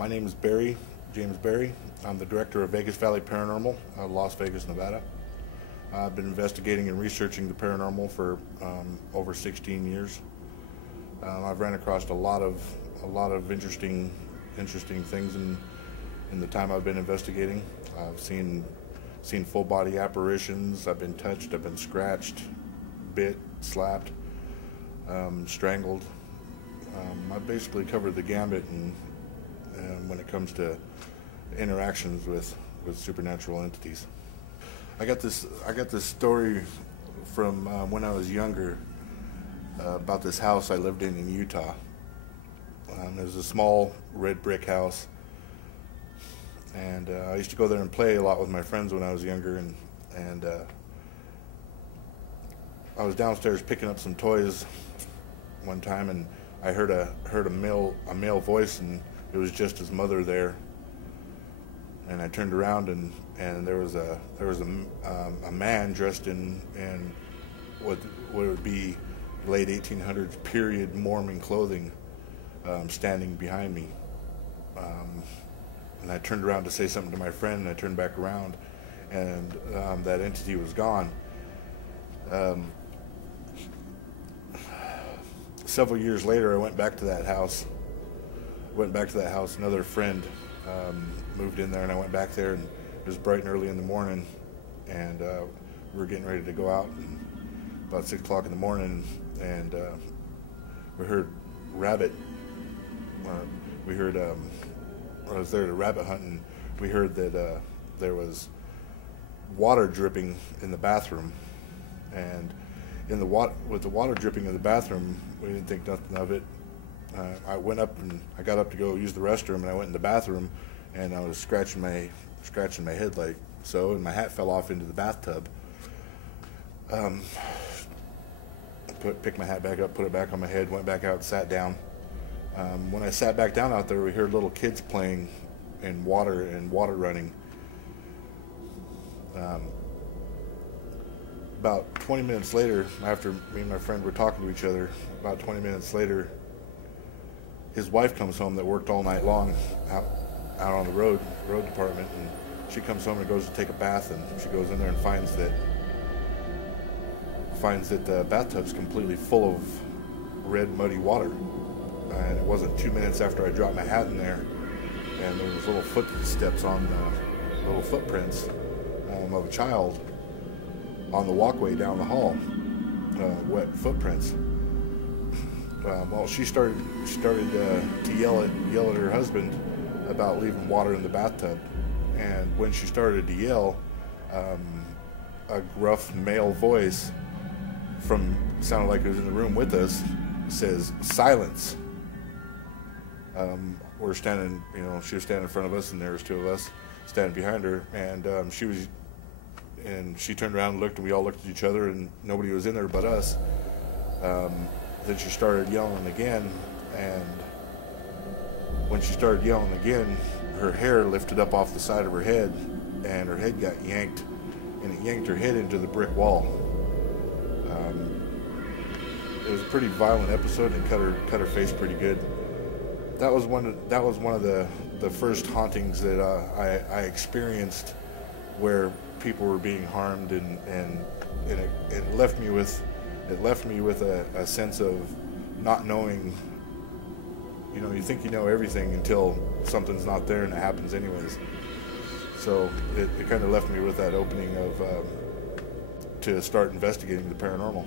My name is Barrie, James Barrie. I'm the director of Vegas Valley Paranormal, Las Vegas, Nevada. I've been investigating and researching the paranormal for over 16 years. I've ran across a lot of interesting things in the time I've been investigating. I've seen full body apparitions. I've been touched. I've been scratched, bit, slapped, strangled. I've basically covered the gambit when it comes to interactions with supernatural entities. I got this story from when I was younger about this house I lived in Utah. It was a small red brick house, and I used to go there and play a lot with my friends when I was younger, and I was downstairs picking up some toys one time, and I heard a male voice, and it was just his mother there. And I turned around, and there was a man dressed in what would be late 1800s period Mormon clothing, standing behind me. And I turned around to say something to my friend, and I turned back around, and that entity was gone. Several years later, I went back to that house. Another friend moved in there, and I went back there, and it was bright and early in the morning, and we were getting ready to go out, and about 6 o'clock in the morning, and we heard rabbit. I was there to rabbit hunt, and we heard that there was water dripping in the bathroom, and with the water dripping in the bathroom, we didn't think nothing of it. I got up to go use the restroom, and I went in the bathroom, and I was scratching my head like so, and my hat fell off into the bathtub. Picked my hat back up, put it back on my head, went back out, sat down. When I sat back down out there, we heard little kids playing in water and water running. About 20 minutes later, after me and my friend were talking to each other, about 20 minutes later, his wife comes home that worked all night long out on the road department, and she comes home and goes to take a bath, and she goes in there and finds that the bathtub's completely full of red muddy water. And it wasn't 2 minutes after I dropped my hat in there, and there was little footsteps little footprints of a child on the walkway down the hall, wet footprints. Well, she started to yell at her husband about leaving water in the bathtub, and when she started to yell, a gruff male voice sounded like it was in the room with us, says, "Silence." We're standing, she was standing in front of us, and there was two of us standing behind her, and she turned around and looked, and we all looked at each other, and nobody was in there but us. Then she started yelling again, and when she started yelling again, her hair lifted up off the side of her head, and her head got yanked, and it yanked her head into the brick wall. It was a pretty violent episode, and cut her face pretty good. That was one of the first hauntings that I experienced, where people were being harmed, and it left me with a sense of not knowing. You think you know everything until something's not there, and it happens anyways. So it kind of left me with that opening to start investigating the paranormal.